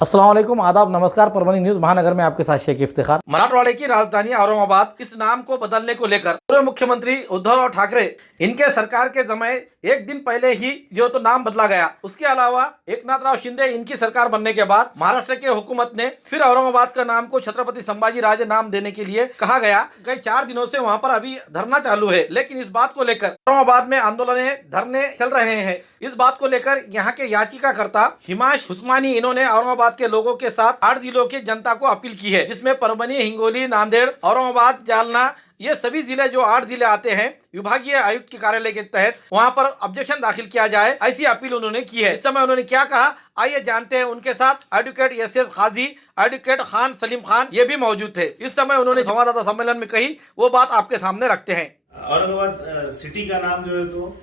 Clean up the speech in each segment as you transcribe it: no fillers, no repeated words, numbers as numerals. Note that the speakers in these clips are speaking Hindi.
अस्सलाम वालेकुम, आदाब, नमस्कार। परभणी न्यूज महानगर में आपके साथ शेख इफ्तिखार। मराठवाड़े की राजधानी औरंगाबाद इस नाम को बदलने को लेकर पूर्व मुख्यमंत्री उद्धव ठाकरे इनके सरकार के समय एक दिन पहले ही जो तो नाम बदला गया। उसके अलावा एकनाथराव शिंदे इनकी सरकार बनने के बाद महाराष्ट्र के हुकूमत ने फिर औरंगाबाद का नाम को छत्रपति संभाजी राजे नाम देने के लिए कहा गया। कई 4 दिनों से वहाँ पर अभी धरना चालू है, लेकिन इस बात को लेकर औरंगाबाद में आंदोलन धरने चल रहे हैं। इस बात को लेकर यहाँ के याचिकाकर्ता हिमाश उस्मानी इन्होंने औरंगाबाद के लोगों के साथ 8 जिलों की जनता को अपील की है, जिसमें परभणी, हिंगोली, नांदेड़, औरंगाबाद, जालना ये सभी जिले जो 8 जिले आते हैं विभागीय आयुक्त के कार्यालय के तहत वहां पर ऑब्जेक्शन दाखिल किया जाए, ऐसी अपील उन्होंने की है। इस समय उन्होंने क्या कहा, आइए जानते हैं। उनके साथ advocate S Kazi, advocate Khan Salim Khan ये भी मौजूद थे। इस समय उन्होंने संवाददाता सम्मेलन में कही, वो बात आपके सामने रखते हैं। औरंगाबाद सिटी का नाम जो है तो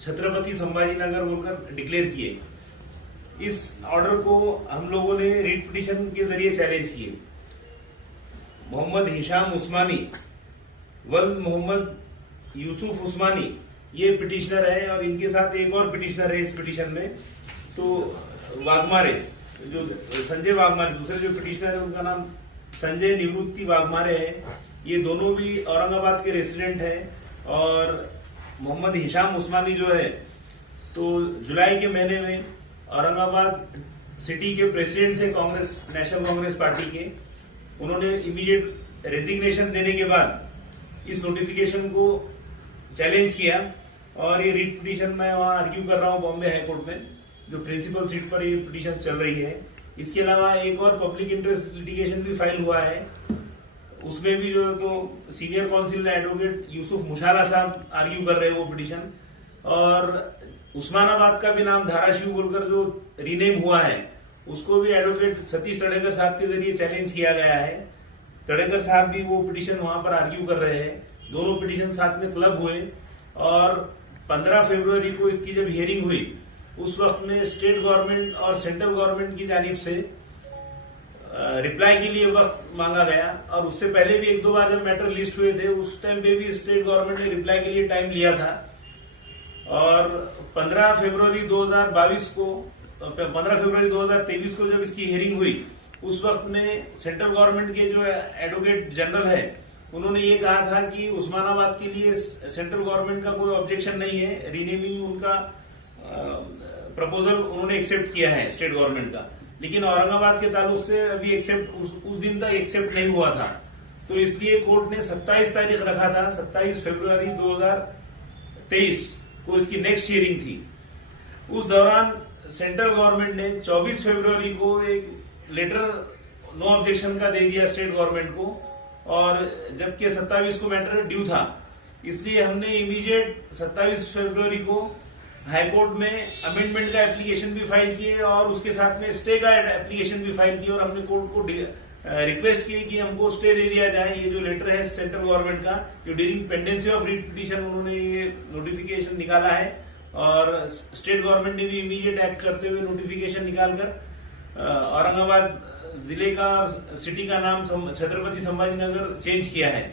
छत्रपति संभाजी नगर बोलकर डिक्लेयर किए। इस ऑर्डर को हम लोगों ने रीट पिटीशन के जरिए चैलेंज किए। मोहम्मद हिशाम उस्मानी, वल्द मोहम्मद यूसुफ उस्मानी ये पिटिशनर है और इनके साथ एक और पिटिशनर है इस पिटीशन में। तो वाघमारे, जो संजय वाघमारे, दूसरे जो पिटिशनर है उनका नाम संजय निवृत्ति वाघमारे है। ये दोनों भी औरंगाबाद के रेसिडेंट हैं। और मोहम्मद हिशाम उस्मानी जो है तो जुलाई के महीने में औरंगाबाद सिटी के प्रेसिडेंट थे कांग्रेस, नेशनल कांग्रेस पार्टी के। उन्होंने इमीडिएट रेजिग्नेशन देने के बाद इस नोटिफिकेशन को चैलेंज किया और ये रीट पिटीशन मैं वहां आर्ग्यू कर रहा हूं बॉम्बे हाई कोर्ट में, जो प्रिंसिपल सीट पर ये पिटीशन चल रही है। इसके अलावा एक और पब्लिक इंटरेस्ट लिटिगेशन भी फाइल हुआ है, उसमें भी जो तो सीनियर काउंसिल एडवोकेट यूसुफ मुशाला साहब आर्ग्यू कर रहे हैं वो पिटीशन। और उस्मानाबाद का भी नाम धाराशिव बोलकर जो रीनेम हुआ है उसको भी एडवोकेट सतीश तड़ेकर साहब के जरिए चैलेंज किया गया है। तड़ेकर साहब भी वो पिटीशन वहां पर आर्ग्यू कर रहे हैं। दोनों पिटीशन साथ में क्लब हुए और 15 फरवरी को इसकी जब हियरिंग हुई उस वक्त में स्टेट गवर्नमेंट और सेंट्रल गवर्नमेंट की जानिब से रिप्लाई के लिए वक्त मांगा गया। और उससे पहले भी 1-2 बार जब मैटर लिस्ट हुए थे उस टाइम पे भी स्टेट गवर्नमेंट ने रिप्लाई के लिए टाइम लिया था। और 15 फरवरी 2023 को जब इसकी हियरिंग हुई उस वक्त में सेंट्रल गवर्नमेंट के जो एडवोकेट जनरल है उन्होंने ये कहा था कि उस्मानाबाद के लिए सेंट्रल गवर्नमेंट का कोई ऑब्जेक्शन नहीं है, रीनेमिंग उनका प्रपोजल उन्होंने एक्सेप्ट किया है स्टेट गवर्नमेंट का। लेकिन औरंगाबाद के ताल्लुक से अभी एक्सेप्ट उस दिन तक एक्सेप्ट नहीं हुआ था, तो इसलिए कोर्ट ने 27 तारीख रखा था। 27 फरवरी 2023 को इसकी नेक्स्ट हियरिंग थी। उस दौरान सेंट्रल गवर्नमेंट ने 24 फरवरी को एक लेटर नो ऑब्जेक्शन का दे दिया स्टेट गवर्नमेंट को, और जबकि 27 को मैटर ड्यू था। इसलिए हमने इमीडिएट 27 फरवरी को हाईकोर्ट में अमेंडमेंट का एप्लीकेशन भी फाइल किए और उसके साथ में स्टे का एप्लीकेशन भी फाइल किया। और हमने कोर्ट को रिक्वेस्ट की कि हमको स्टे दे दिया जाए। ये जो लेटर है सेंट्रल गवर्नमेंट का, जो during pendency of writ petition उन्होंने ये नोटिफिकेशन निकाला है और स्टेट गवर्नमेंट ने भी इमीडिएट एक्ट करते हुए नोटिफिकेशन निकालकर औरंगाबाद जिले का सिटी का नाम छत्रपति संभाजी नगर चेंज किया है।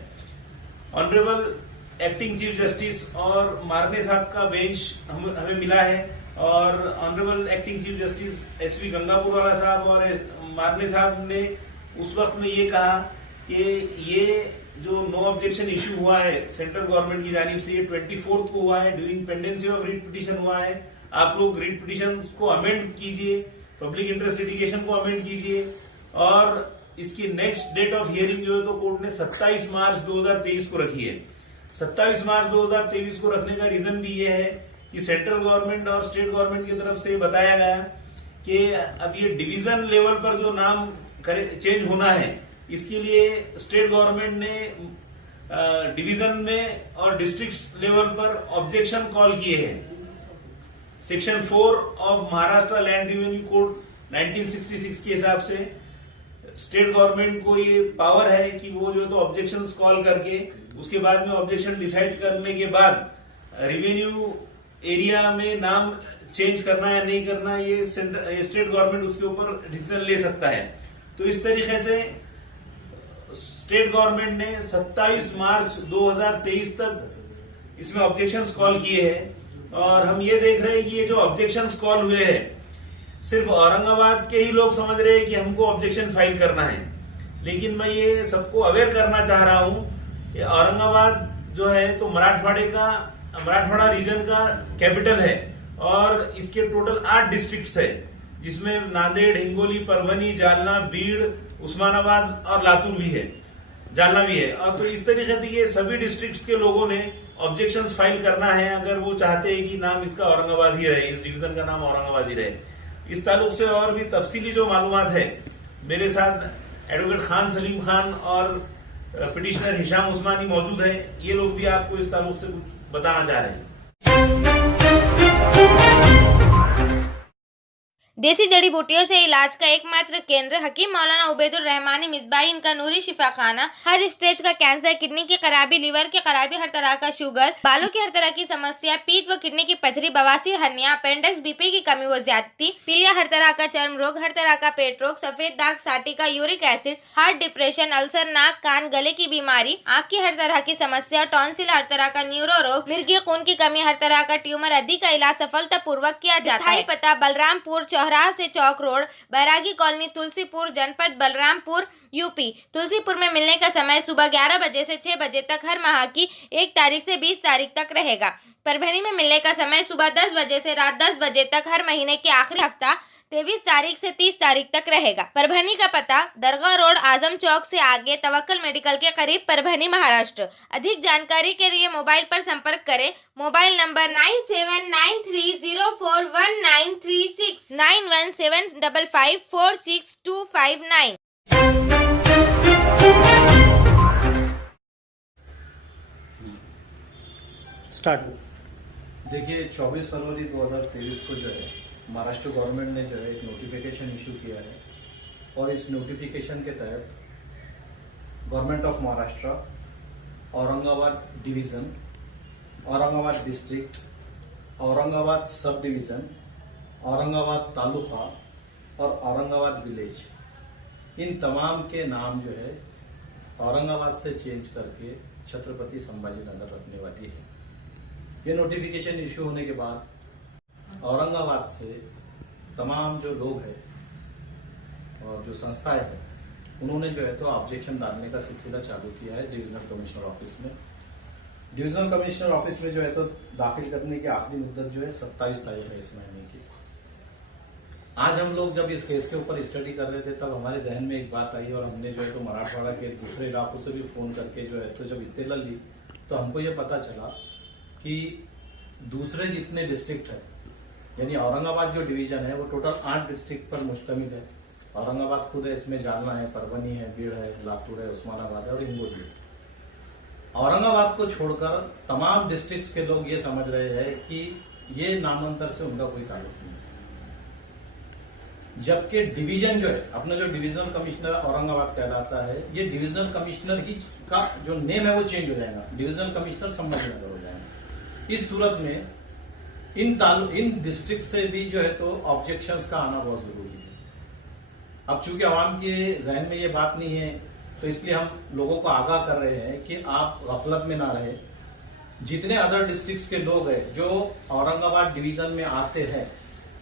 ऑनरेबल एक्टिंग चीफ जस्टिस और मारने साहब का बेंच हमें मिला है और honourable acting chief justice SV Gangapur वाला साहब और मारने साहब ने उस वक्त में ये कहा कि ये जो नो ऑब्जेक्शन इश्यू हुआ है सेंट्रल गवर्नमेंट की जानिब से, ये 24 को हुआ है, during pendency of writ petition हुआ है। आप लोग रीट पिटीशन को अमेंड कीजिए, पब्लिक इंटरेस्ट लिटिगेशन को अमेंड कीजिए। और इसकी नेक्स्ट डेट ऑफ हियरिंग जो है तो कोर्ट ने 27 मार्च 2023 को रखी है। 27 मार्च 2023 को रखने का रीजन भी ये है कि सेंट्रल गवर्नमेंट और स्टेट गवर्नमेंट की तरफ से बताया गया कि अब ये डिवीजन लेवल पर जो नाम चेंज होना है इसके लिए स्टेट गवर्नमेंट ने डिवीजन में और डिस्ट्रिक्ट लेवल पर ऑब्जेक्शन कॉल किए हैं। Section 4 of Maharashtra land revenue code 1966 के हिसाब से स्टेट गवर्नमेंट को ये पावर है कि वो जो तो ऑब्जेक्शंस कॉल करके उसके बाद में ऑब्जेक्शन डिसाइड करने के बाद रेवेन्यू एरिया में नाम चेंज करना या नहीं करना ये स्टेट गवर्नमेंट उसके ऊपर डिसीजन ले सकता है। तो इस तरीके से स्टेट गवर्नमेंट ने 27 मार्च 2023 तक इसमें ऑब्जेक्शंस कॉल किए हैं। और हम ये देख रहे हैं कि ये जो ऑब्जेक्शंस कॉल हुए हैं सिर्फ औरंगाबाद के ही लोग समझ रहे हैं कि हमको ऑब्जेक्शन फाइल करना है, लेकिन मैं ये सबको अवेयर करना चाह रहा हूं कि औरंगाबाद जो है तो मराठवाड़ा रीजन का कैपिटल है और इसके टोटल 8 डिस्ट्रिक्ट्स है, जिसमें नांदेड़, हिंगोली, परभनी, जालना, बीड़, उस्मानाबाद और लातूर भी है, जालना भी है। और तो इस तरीके से ये सभी डिस्ट्रिक्ट्स के लोगों ने ऑब्जेक्शंस फाइल करना है अगर वो चाहते हैं कि नाम इसका औरंगाबाद ही रहे, इस डिवीजन का नाम औरंगाबाद ही रहे। इस ताल्लुक से और भी तफसीली जो मालूमात है, मेरे साथ एडवोकेट खान सलीम खान और पिटिशनर हिशाम उस्मानी मौजूद है, ये लोग भी आपको इस ताल्लुक से कुछ बताना चाह रहे हैं। देसी जड़ी बूटियों से इलाज का एकमात्र केंद्र हकीम मौलाना उबैदुर रहमानी मिसबाही इनका नूरी शिफा खाना। हर स्टेज का कैंसर, किडनी की खराबी, लीवर की खराबी, हर तरह का शुगर, बालों की हर तरह की समस्या, पीठ व किडनी की पथरी, बवासीर, हर्निया, अपेंडिक्स, बीपी की कमी व ज्यादती, पीलिया, हर तरह का चर्म रोग, हर तरह का पेट रोग, सफेद दाग, sciatica, uric acid, heart, depression, ulcer, नाक, कान, गले की बीमारी, आँख की हर तरह की समस्या, टॉन्सिल, हर तरह का न्यूरो रोग, मिर्गी खून की कमी, हर तरह का ट्यूमर आदि का इलाज सफलतापूर्वक किया जाता है। पता बलरामपुर चौराहा से चौक रोड, बैरागी कॉलोनी, तुलसीपुर, जनपद बलरामपुर, यूपी। तुलसीपुर में मिलने का समय सुबह 11 बजे से 6 बजे तक हर माह की 1 तारीख से 20 तारीख तक रहेगा। परभनी में मिलने का समय सुबह 10 बजे से रात 10 बजे तक हर महीने के आखिरी हफ्ता 23 तारीख से 30 तारीख तक रहेगा। परभनी का पता दरगाह रोड, आजम चौक से आगे, तवक्कल मेडिकल के करीब, परभनी, महाराष्ट्र। अधिक जानकारी के लिए मोबाइल पर संपर्क करें। Mobile number 9793041936 9175546259। स्टार्ट। देखिए 24 फरवरी 2023 को जो है महाराष्ट्र गवर्नमेंट ने जो है एक नोटिफिकेशन इशू किया है और इस नोटिफिकेशन के तहत government of Maharashtra Aurangabad division, Aurangabad district, Aurangabad sub division, Aurangabad taluka और औरंगाबाद विलेज, इन तमाम के नाम जो है औरंगाबाद से चेंज करके छत्रपति संभाजीनगर रखने वाली है। ये नोटिफिकेशन इशू होने के बाद औरंगाबाद से तमाम जो लोग हैं और जो संस्थाएं हैं, उन्होंने जो है तो ऑब्जेक्शन डालने का सिलसिला चालू किया है डिविजनल कमिश्नर ऑफिस में। डिविजनल कमिश्नर ऑफिस में जो है तो दाखिल करने की आखिरी मुद्दत जो है 27 तारीख है इस महीने की। आज हम लोग जब इस केस के ऊपर स्टडी कर रहे थे तब हमारे जहन में एक बात आई और हमने जो है तो मराठवाड़ा के दूसरे इलाकों से भी फोन करके जो है तो जब इत्तला ली तो हमको ये पता चला कि दूसरे जितने डिस्ट्रिक्ट है, यानी औरंगाबाद जो डिवीजन है वो टोटल 8 डिस्ट्रिक्ट पर मुश्तमिल है। औरंगाबाद खुद है, इसमें जालना है, परभनी है, बीड़ है, लातूर है, उस्मानाबाद है और हिंगोली है। औरंगाबाद को छोड़कर तमाम डिस्ट्रिक्ट्स के लोग ये समझ रहे हैं कि ये नामांतर से उनका कोई ताल्लुक नहीं है, जबकि डिवीजन जो है अपना जो डिविजनल कमिश्नर औरंगाबाद कहलाता है, ये डिविजनल कमिश्नर ही का जो नेम है वो चेंज हो जाएगा, डिविजनल कमिश्नर संभाजीनगर हो जाएगा। इस सूरत में इन डिस्ट्रिक्ट से भी जो है तो ऑब्जेक्शंस का आना बहुत जरूरी है। अब चूंकि आवाम के जहन में ये बात नहीं है तो इसलिए हम लोगों को आगाह कर रहे हैं कि आप गफलत में ना रहे। जितने अदर डिस्ट्रिक्ट्स के लोग हैं जो औरंगाबाद डिवीजन में आते हैं,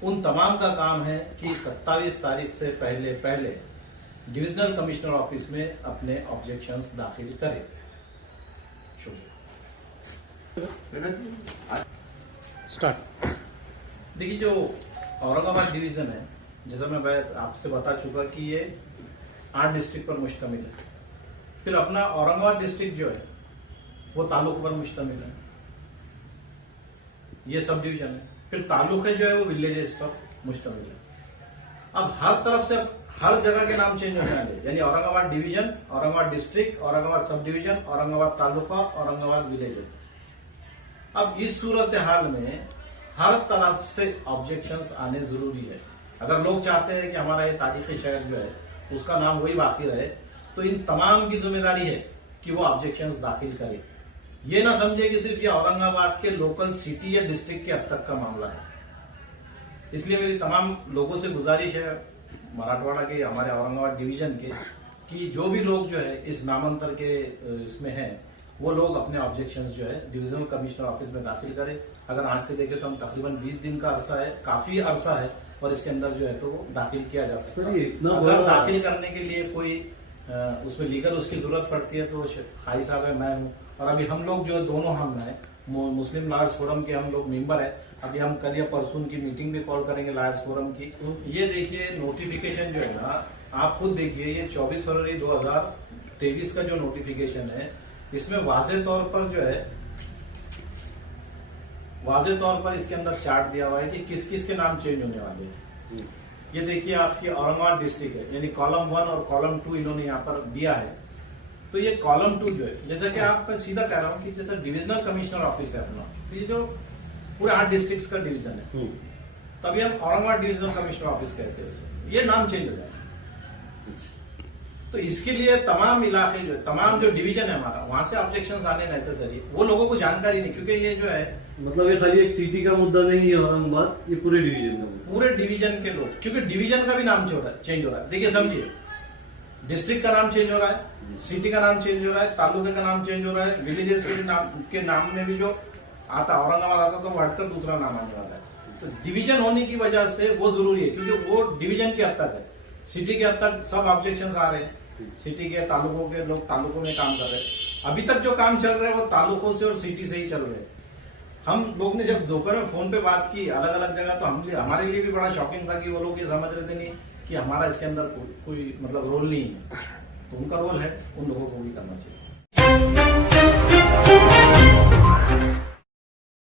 उन तमाम का काम है कि 27 तारीख से पहले डिविजनल कमिश्नर ऑफिस में अपने ऑब्जेक्शंस दाखिल करें। शुक्रिया। स्टार्ट। देखिए जो औरंगाबाद डिवीजन है, जैसा मैं आपसे बता चुका कि ये 8 डिस्ट्रिक्ट पर मुश्तमिल है। फिर अपना औरंगाबाद डिस्ट्रिक्ट जो है वो तालुक पर मुश्तमिल है, ये सब डिवीजन है। फिर तालुके जो है वो विलेजेस पर मुश्तमिल है। अब हर तरफ से हर जगह के नाम चेंज हो जाएंगे, यानी Aurangabad division, Aurangabad district, Aurangabad sub division, Aurangabad taluka, Aurangabad villages. अब इस सूरत हाल में हर तरफ से ऑब्जेक्शंस आने जरूरी है। अगर लोग चाहते हैं कि हमारा ये तारीखी शहर जो है उसका नाम वही बाकी रहे, तो इन तमाम की जिम्मेदारी है कि वो ऑब्जेक्शंस दाखिल करे। ये ना समझे कि सिर्फ ये औरंगाबाद के लोकल सिटी या डिस्ट्रिक्ट के हद तक का मामला है। इसलिए मेरी तमाम लोगों से गुजारिश है, मराठवाड़ा के, हमारे औरंगाबाद डिवीजन के, कि जो भी लोग जो है इस नामांतर के इसमें हैं वो लोग अपने ऑब्जेक्शंस जो है डिविजनल कमिश्नर ऑफिस में दाखिल करें। अगर आज से देखें तो हम तकरीबन 20 दिन का अरसा है, काफी अरसा है, और इसके अंदर जो है तो दाखिल किया जा सकता है। अगर दाखिल करने के लिए कोई उसमें लीगल उसकी जरूरत पड़ती है तो खाई साहब है, मैं हूँ, और अभी हम लोग जो दोनों हम हैं मुस्लिम लॉयर्स फोरम के हम लोग मेंबर है। अभी हम कल या परसों की मीटिंग भी कॉल करेंगे लॉयर्स फोरम की। ये देखिए नोटिफिकेशन जो है ना, आप खुद देखिए, ये 24 फरवरी 2023 का जो नोटिफिकेशन है, इसमें वाज़ेह तौर पर जो है, वाज़ेह तौर पर इसके अंदर चार्ट दिया हुआ है कि किस किस के नाम चेंज होने वाले हैं। ये देखिए आपकी औरंगाबाद डिस्ट्रिक्ट है, यानी कॉलम 1 और कॉलम 2 इन्होंने यहाँ पर दिया है। तो ये कॉलम 2 जो है, जैसा कि आप सीधा कह रहा हूँ कि जैसा डिविजनल कमिश्नर ऑफिस है अपना, तो ये जो पूरे 8 डिस्ट्रिक्ट्स का डिवीजन है, तभी हम औरंगाबाद डिविजनल कमिश्नर ऑफिस कहते हैं उसे। ये नाम चेंज हो जाएगा। तो इसके लिए तमाम इलाके जो तमाम जो डिवीजन है हमारा, वहां से ऑब्जेक्शंस आने नेसेसरी, वो लोगों को जानकारी नहीं, क्योंकि ये जो है मतलब ये खाली एक सिटी का मुद्दा नहीं है औरंगाबाद, ये पूरे डिवीजन का मुद्दा, पूरे डिवीजन के लोग, क्योंकि डिवीजन का भी नाम चेंज हो रहा है। देखिए समझिए, डिस्ट्रिक्ट का नाम चेंज हो रहा है, सिटी का नाम चेंज हो रहा है, तालुके का नाम चेंज हो रहा है, विलेजेस के नाम में भी जो आता औरंगाबाद आता तो वो हटकर दूसरा नाम आने वाला है। तो डिवीजन होने की वजह से वो जरूरी है, क्योंकि वो डिवीजन के हद तक है। सिटी के हद तक सब ऑब्जेक्शंस आ रहे हैं, सिटी के तालुकों के लोग तालुकों में काम कर रहे हैं। अभी तक जो काम चल रहे हैं वो तालुकों से और सिटी से ही चल रहे हैं। हम लोग ने जब दोपहर में फोन पे बात की अलग अलग जगह, तो हमारे लिए भी बड़ा शॉकिंग था कि वो लोग ये समझ रहे थे नहीं कि हमारा इसके अंदर कोई मतलब रोल नहीं है। तो उनका रोल है, उन लोगों को भी करना चाहिए।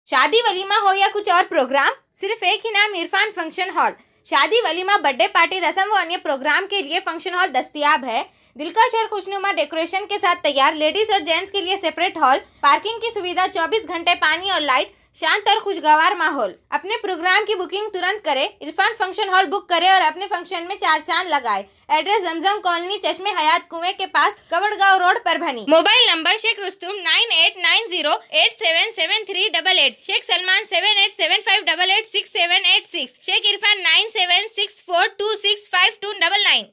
शादी वलीमा हो या कुछ और प्रोग्राम, सिर्फ एक ही नाम, इरफान फंक्शन हॉल। शादी वलीमा, बर्थडे पार्टी, रस्म व अन्य प्रोग्राम के लिए फंक्शन हॉल दस्तयाब है। दिलकश और खुशनुमा डेकोरेशन के साथ तैयार, लेडीज और जेंट्स के लिए सेपरेट हॉल, पार्किंग की सुविधा, 24 घंटे पानी और लाइट, शांत और खुशगवार माहौल। अपने प्रोग्राम की बुकिंग तुरंत करें, इरफान फंक्शन हॉल बुक करें और अपने फंक्शन में 4 चांद लगाए। एड्रेस जमजम कॉलोनी, चश्मे हयात कुएं के पास, Kavadgaon road, Parbhani. Mobile number Shaikh Rustum 9890877388, Shaikh Salman 7875886786, Shaikh Irfan 9764265299।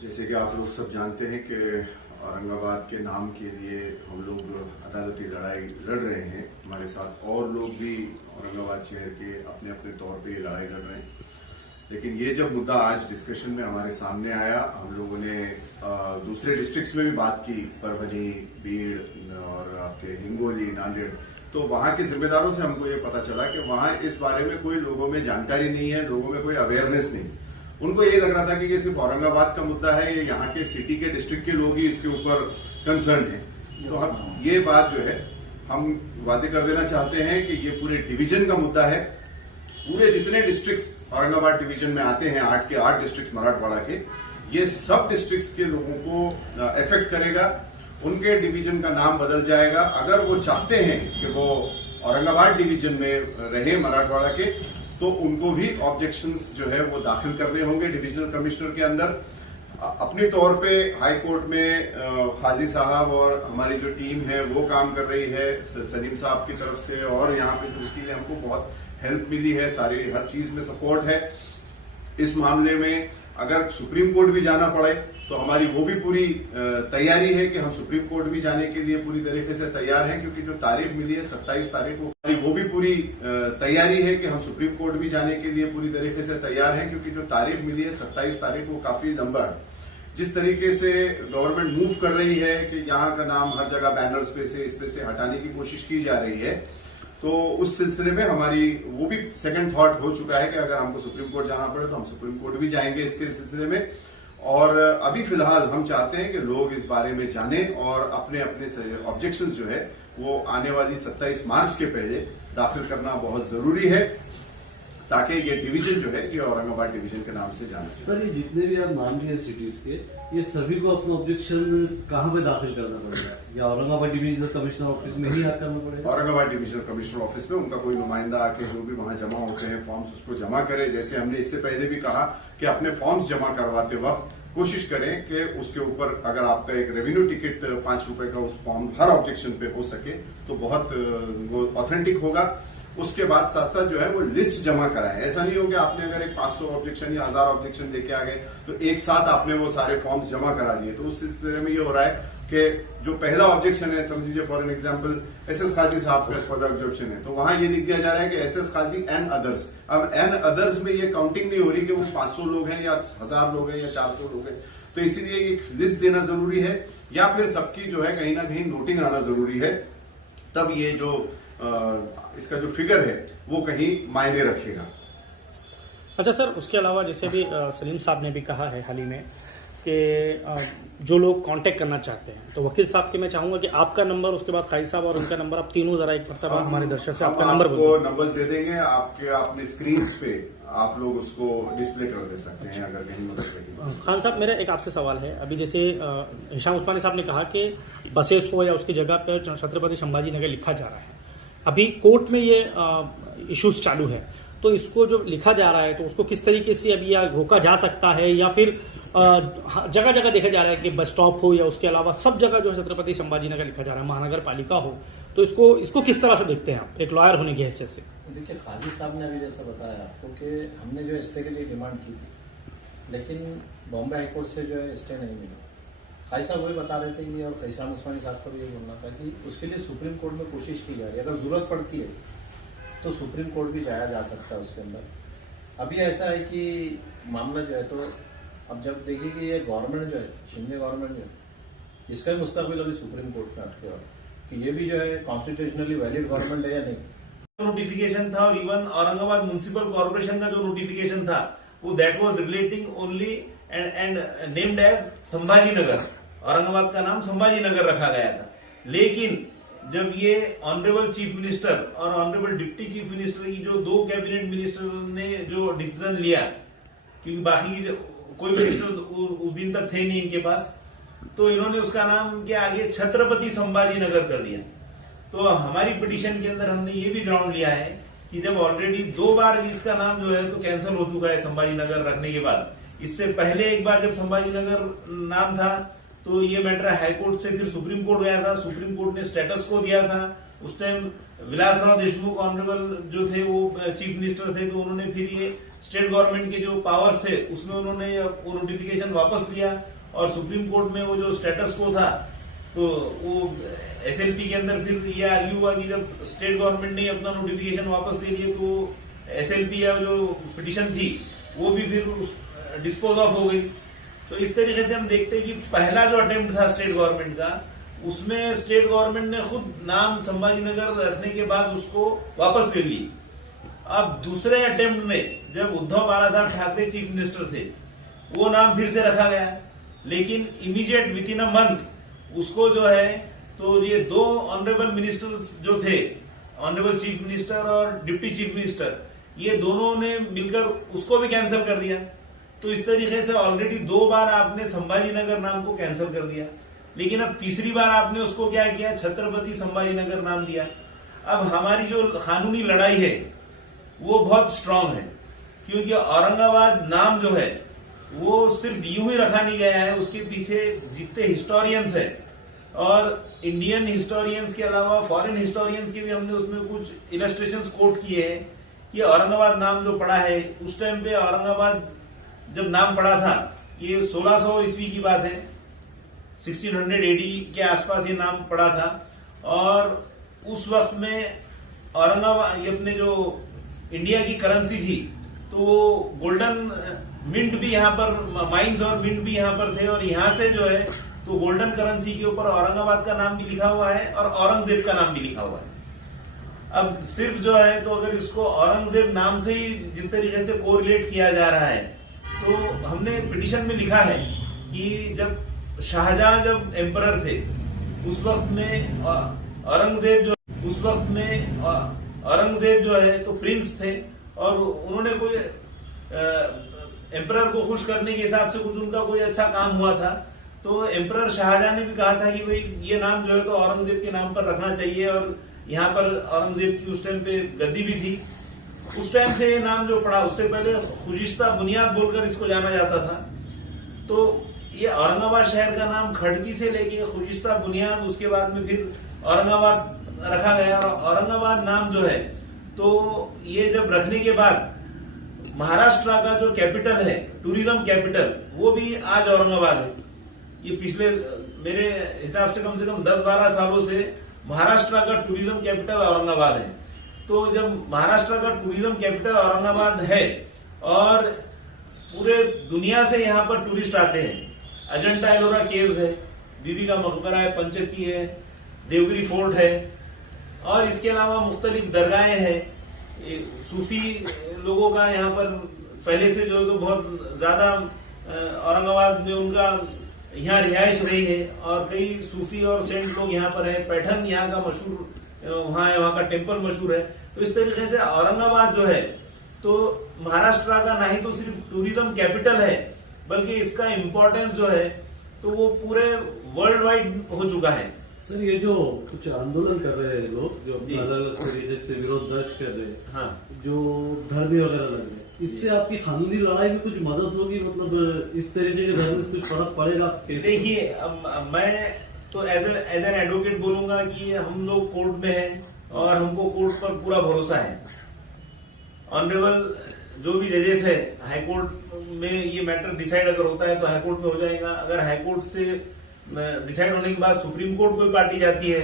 जैसे कि आप लोग सब जानते हैं कि औरंगाबाद के नाम के लिए हम लोग अदालती लड़ाई लड़ रहे हैं। हमारे साथ और लोग भी औरंगाबाद शहर के अपने अपने तौर पे लड़ाई लड़ रहे हैं। लेकिन ये जब मुद्दा आज डिस्कशन में हमारे सामने आया, हम लोगों ने दूसरे डिस्ट्रिक्ट्स में भी बात की, परभनी, बीड़ और आपके हिंगोली, नांदेड़, तो वहाँ के जिम्मेदारों से हमको ये पता चला कि वहाँ इस बारे में कोई लोगों में जानकारी नहीं है, लोगों में कोई अवेयरनेस नहीं। उनको ये लग रहा था कि ये सिर्फ औरंगाबाद का मुद्दा है, ये यहाँ के सिटी के डिस्ट्रिक्ट के लोग ही इसके ऊपर कंसर्न है। तो हम ये बात जो है हम वाज़ेह कर देना चाहते हैं कि ये पूरे डिवीजन का मुद्दा है। पूरे जितने डिस्ट्रिक्ट्स औरंगाबाद डिवीजन में आते हैं, 8 के 8 डिस्ट्रिक्ट्स मराठवाड़ा के, ये सब डिस्ट्रिक्ट्स के लोगों को इफेक्ट करेगा। उनके डिवीजन का नाम बदल जाएगा। अगर वो चाहते हैं कि वो औरंगाबाद डिवीजन में रहे मराठवाड़ा के, तो उनको भी ऑब्जेक्शंस जो है वो दाखिल करने होंगे डिविजनल कमिश्नर के अंदर। अपने तौर पे हाई कोर्ट में काजी साहब और हमारी जो टीम है वो काम कर रही है सलीम साहब की तरफ से, और यहाँ पे जो वकील है हमको बहुत हेल्प मिली है, सारी हर चीज में सपोर्ट है। इस मामले में अगर सुप्रीम कोर्ट भी जाना पड़े तो हमारी वो भी पूरी तैयारी है कि हम सुप्रीम कोर्ट भी जाने के लिए पूरी तरीके से तैयार हैं, क्योंकि जो तारीख मिली है 27 तारीख को, वो भी पूरी तैयारी है कि हम सुप्रीम कोर्ट भी जाने के लिए पूरी तरीके से तैयार हैं, क्योंकि जो तारीख मिली है 27 तारीख को काफी लंबा है। जिस तरीके से गवर्नमेंट मूव कर रही है कि यहाँ का नाम हर जगह बैनर्स पे से इस पे से हटाने की कोशिश की जा रही है, तो उस सिलसिले में हमारी वो भी सेकंड थॉट हो चुका है कि अगर हमको सुप्रीम कोर्ट जाना पड़े तो हम सुप्रीम कोर्ट भी जाएंगे इसके सिलसिले में। और अभी फिलहाल हम चाहते हैं कि लोग इस बारे में जाने और अपने अपने ऑब्जेक्शंस जो है वो आने वाली 27 मार्च के पहले दाखिल करना बहुत जरूरी है, ताकि ये डिवीजन जो है ये औरंगाबाद डिवीजन के नाम से जाना। सर, ये जितने भी आप मान रहे हैं सिटीज के, ये सभी को अपना ऑब्जेक्शन कहाँ पे दाखिल करना पड़ेगा? या औरंगाबाद डिविजनल कमिश्नर ऑफिस में ही करना पड़ेगा? औरंगाबाद डिविजनल कमिश्नर ऑफिस में उनका कोई नुमाइंदा आके जो भी वहां जमा होते हैं फॉर्म्स उसको जमा करे। जैसे हमने इससे पहले भी कहा कि अपने फॉर्म्स जमा करवाते वक्त कोशिश करें कि उसके ऊपर अगर आपका एक रेवेन्यू टिकट 5 रुपए का उस फॉर्म हर ऑब्जेक्शन पे हो सके तो बहुत वो ऑथेंटिक होगा। उसके बाद साथ साथ जो है वो लिस्ट जमा कराएं। ऐसा नहीं हो कि आपने अगर एक 500 ऑब्जेक्शन या 1000 ऑब्जेक्शन लेके आ गए तो एक साथ आपने वो सारे फॉर्म्स जमा करा दिए। तो उस सिलसिले में ये हो रहा है कि जो पहला ऑब्जेक्शन है, समझिए फॉर एन एग्जांपल एसएस काजी साहब का फॉर ऑब्जेक्शन है, तो वहां ये लिख दिया जा रहा है कि एसएस काजी एंड अदर्स। अब एंड अदर्स में ये काउंटिंग नहीं हो रही कि वो 500 लोग हैं या 1000 लोग हैं या 400 लोग हैं। तो इसीलिए एक लिस्ट देना जरूरी है या फिर सबकी जो है कहीं ना कहीं नोटिंग आना जरूरी है, तब ये जो इसका जो फिगर है वो कहीं मायने रखेगा। अच्छा सर, उसके अलावा जैसे भी सलीम साहब ने भी कहा है हाल ही में कि जो लोग कांटेक्ट करना चाहते हैं, तो वकील साहब के मैं चाहूंगा कि आपका नंबर, उसके बाद खाई साहब और उनका नंबर, आप तीनों जरा एक मरतबा हमारे दर्शक से आपका नंबर आपको नंबर्स दे देंगे, आपके अपने स्क्रीन पे आप लोग उसको डिस्प्ले कर दे सकते हैं अगर कहीं मदद लगे। खान साहब, मेरा एक आपसे सवाल है। अभी जैसे हिशाम उस्मानी साहब ने कहा कि बसेस हो या उसकी जगह पर छत्रपति संभाजी नगर लिखा जा रहा है, अभी कोर्ट में ये इश्यूज चालू है, तो इसको जो लिखा जा रहा है तो उसको किस तरीके से अभी या रोका जा सकता है, या फिर जगह जगह देखा जा रहा है कि बस स्टॉप हो या उसके अलावा सब जगह जो है छत्रपति संभाजी नगर लिखा जा रहा है, महानगर पालिका हो, तो इसको किस तरह से देखते हैं आप एक लॉयर होने की हैसियत से? देखिए, काजी साहब ने अभी जैसा बताया आपको कि हमने जो स्टे के लिए डिमांड की थी, लेकिन बॉम्बे हाईकोर्ट से जो है स्टे नहीं मिला। खाई साहब वही बता रहे थे कि, और हिशाम उस्मानी साहब का भी ये बोलना था कि उसके लिए सुप्रीम कोर्ट में कोशिश की जा रही है, अगर जरूरत पड़ती है तो सुप्रीम कोर्ट भी जाया जा सकता है उसके अंदर। अभी ऐसा है कि मामला जो है, तो अब जब देखिए कि ये गवर्नमेंट जो है, शिंदे गवर्नमेंट जो है, इसका भी मुस्तकबिल अभी सुप्रीम कोर्ट में अटके हुआ कि ये भी जो है कॉन्स्टिट्यूशनली वैलिड गवर्नमेंट है या नहीं। नोटिफिकेशन था, और इवन औरंगाबाद म्युनिसिपल कॉर्पोरेशन का जो नोटिफिकेशन था वो that was relating only and named as Sambhaji Nagar, Aurangabad का नाम संभाजी नगर रखा गया था। लेकिन जब ये ऑनरेबल चीफ मिनिस्टर और ऑनरेबल डिप्टी चीफ मिनिस्टर की जो दो कैबिनेट मिनिस्टर ने जो डिसीजन लिया, क्योंकि बाकी कोई मिनिस्टर उस दिन तक थे नहीं इनके पास, तो इन्होंने उसका नाम के आगे छत्रपति संभाजी नगर कर दिया। तो हमारी पिटीशन के अंदर हमने ये भी ग्राउंड लिया है कि जब ऑलरेडी 2 बार इसका नाम जो है तो कैंसिल हो चुका है संभाजी नगर रखने के बाद, इससे पहले एक बार जब संभाजी नगर नाम था तो ये मैटर हाईकोर्ट से फिर सुप्रीम कोर्ट गया था, सुप्रीम कोर्ट ने स्टेटस को दिया था। उस टाइम विलासराव देशमुख ऑनरेबल जो थे वो चीफ मिनिस्टर थे, तो उन्होंने फिर ये स्टेट गवर्नमेंट के जो पावर्स थे उसमें उन्होंने वो नोटिफिकेशन वापस लिया, और सुप्रीम कोर्ट में वो जो स्टेटस को था तो वो एसएलपी के अंदर फिर ये आर्ग्यू हुआ कि जब स्टेट गवर्नमेंट ने अपना नोटिफिकेशन वापस ले लिए तो एसएलपी या जो पिटीशन थी वो भी फिर डिस्पोज ऑफ हो गई। तो इस तरीके से हम देखते हैं कि पहला जो अटेम्प्ट था स्टेट गवर्नमेंट का, उसमें स्टेट गवर्नमेंट ने खुद नाम संभाजी नगर रखने के बाद उसको वापस ले ली। अब दूसरे अटेम्प्ट में जब उद्धव बालासाहब ठाकरे चीफ मिनिस्टर थे, वो नाम फिर से रखा गया, लेकिन immediate with in a month उसको जो है तो ये 2 ऑनरेबल मिनिस्टर्स जो थे, ऑनरेबल चीफ मिनिस्टर और डिप्टी चीफ मिनिस्टर, ये दोनों ने मिलकर उसको भी कैंसिल कर दिया। तो इस तरीके से ऑलरेडी 2 बार आपने संभाजी नगर नाम को कैंसिल कर दिया, लेकिन अब तीसरी बार आपने उसको क्या किया, छत्रपति संभाजी नगर नाम दिया। अब हमारी जो कानूनी लड़ाई है वो बहुत स्ट्रांग है, क्योंकि औरंगाबाद नाम जो है वो सिर्फ यूं ही रखा नहीं गया है, उसके पीछे जितने हिस्टोरियंस है और इंडियन हिस्टोरियंस के अलावा फॉरेन हिस्टोरियंस के भी हमने उसमें कुछ इलस्ट्रेशंस कोट किए हैं कि औरंगाबाद नाम जो पड़ा है, उस टाइम पे औरंगाबाद जब नाम पड़ा था, ये 1600 ईस्वी की बात है, 1600 AD के आसपास ये नाम पड़ा था, और उस वक्त में औरंगाबाद ये अपने जो इंडिया की करेंसी थी तो गोल्डन मिंट भी यहाँ पर, माइंस और मिंट भी यहाँ पर थे, और यहाँ से जो है तो गोल्डन करेंसी के ऊपर औरंगाबाद का नाम भी लिखा हुआ है और औरंगजेब का नाम भी लिखा हुआ है। अब सिर्फ जो है तो अगर इसको औरंगजेब नाम से ही जिस तरीके से कोरिलेट किया जा रहा है, तो हमने पिटीशन में लिखा है कि जब शाहजहां जब एम्परर थे उस वक्त में औरंगजेब जो है तो प्रिंस थे, और उन्होंने कोई एम्परर को खुश करने के हिसाब से कुछ उनका कोई अच्छा काम हुआ था, तो एम्परर शाहजहां ने भी कहा था कि भाई ये नाम जो है तो औरंगजेब के नाम पर रखना चाहिए, और यहाँ पर औरंगजेब की उस टाइम पे गद्दी भी थी। उस टाइम से ये नाम जो पड़ा, उससे पहले खुजिस्ता बुनियाद बोलकर इसको जाना जाता था। तो ये औरंगाबाद शहर का नाम खड़की से लेके खुजिस्ता बुनियाद, उसके बाद में फिर औरंगाबाद रखा गया, और औरंगाबाद नाम जो है तो ये जब रखने के बाद महाराष्ट्र का जो कैपिटल है, टूरिज्म कैपिटल, वो भी आज औरंगाबाद है। ये पिछले मेरे हिसाब से कम 10-12 सालों से महाराष्ट्र का टूरिज्म कैपिटल औरंगाबाद है। तो जब महाराष्ट्र का टूरिज्म कैपिटल औरंगाबाद है और पूरे दुनिया से यहाँ पर टूरिस्ट आते हैं, अजंता एलोरा केव्स है, बीबी का मकबरा है, पंचती है, देवगिरी फोर्ट है, और इसके अलावा मुख्तलिफ दरगाहें हैं, सूफी लोगों का यहाँ पर पहले से जो तो बहुत ज्यादा औरंगाबाद में उनका यहाँ रिहाइश रही है और कई सूफी और सेंट लोग यहाँ पर है। पैठन यहाँ का मशहूर वहाँ है, वहाँ का टेम्पल मशहूर है। तो इस तरीके से औरंगाबाद जो है तो महाराष्ट्र का ना ही तो सिर्फ टूरिज्म कैपिटल है, बल्कि इसका इम्पोर्टेंस जो है तो वो पूरे वर्ल्ड वाइड हो चुका है। सर, ये जो कुछ आंदोलन कर रहे हैं लोग, जो अपना अलग तरीके से विरोध दर्ज कर रहे हैं, हाँ, जो धरने वगैरह लग रहे हैं, इससे आपकी कानूनी लड़ाई में कुछ मदद होगी? मतलब इस तरीके के धरने से कुछ फर्क पड़ेगा? देखिए, मैं तो एज एन एडवोकेट बोलूंगा कि हम लोग कोर्ट में हैं और हमको कोर्ट पर पूरा भरोसा है। ऑनरेबल जो भी जजेस है हाईकोर्ट में, ये मैटर डिसाइड अगर होता है तो हाईकोर्ट में हो जाएगा। अगर हाईकोर्ट से डिसाइड होने के बाद सुप्रीम कोर्ट कोई पार्टी जाती है,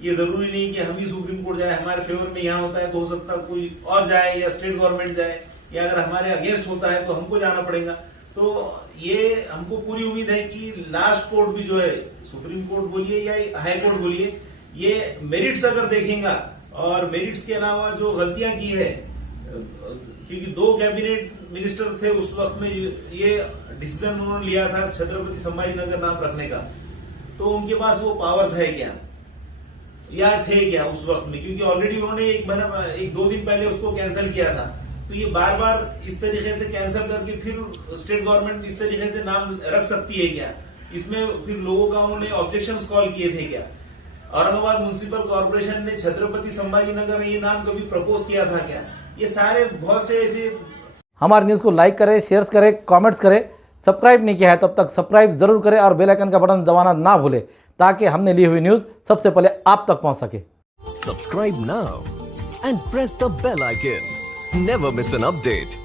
ये जरूरी नहीं कि हम ही सुप्रीम कोर्ट जाए। हमारे फेवर में यहाँ होता है तो हो सकता है कोई और जाए, या स्टेट गवर्नमेंट जाए, या अगर हमारे अगेंस्ट होता है तो हमको जाना पड़ेगा। तो ये हमको पूरी उम्मीद है कि लास्ट कोर्ट भी जो है, सुप्रीम कोर्ट बोलिए या हाई कोर्ट बोलिए, ये मेरिट्स अगर देखेगा और मेरिट्स के अलावा जो गलतियां की है, क्योंकि 2 कैबिनेट मिनिस्टर थे उस वक्त में, ये डिसीजन उन्होंने लिया था छत्रपति संभाजीनगर नाम रखने का, तो उनके पास वो पावर्स है क्या या थे क्या उस वक्त में? क्योंकि ऑलरेडी उन्होंने 1-2 दिन पहले उसको कैंसिल किया था। तो ये बार बार इस तरीके से कैंसिल करके फिर स्टेट गवर्नमेंट इस तरीके से नाम रख सकती है क्या? इसमें फिर लोगों का उन्होंने ऑब्जेक्शंस कॉल किए थे क्या? औरंगाबाद म्युनिसिपल कॉर्पोरेशन ने छत्रपति संभाजीनगर ये नाम कभी प्रपोज किया था क्या? ये सारे बहुत से ऐसे। हमारे न्यूज़ को लाइक करें, शेयर करें, कमेंट्स करें। सब्सक्राइब नहीं किया है तब तक सब्सक्राइब जरूर करें और बेल आइकन का बटन दबाना ना भूलें, ताकि हमने ली हुई न्यूज़ सबसे पहले आप तक पहुंच सके। Subscribe now and press the bell icon. Never miss an update.